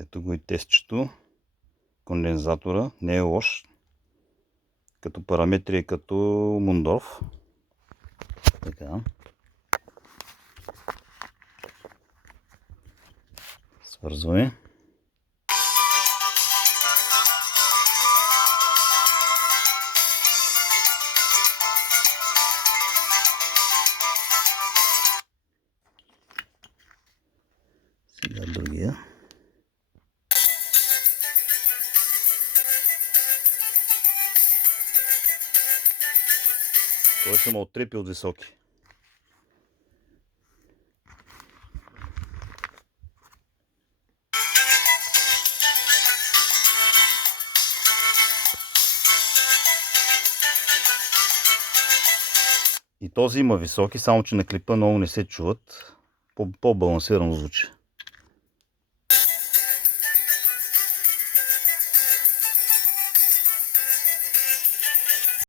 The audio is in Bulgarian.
Ето го и тестчето. Кондензатора не е лош. Като параметри е като Мундорф. Така. Свързваме. Сега другия. Той ще ме отрепи от високи. И този има високи, само че на клипа много не се чуват. По-балансирано звучи.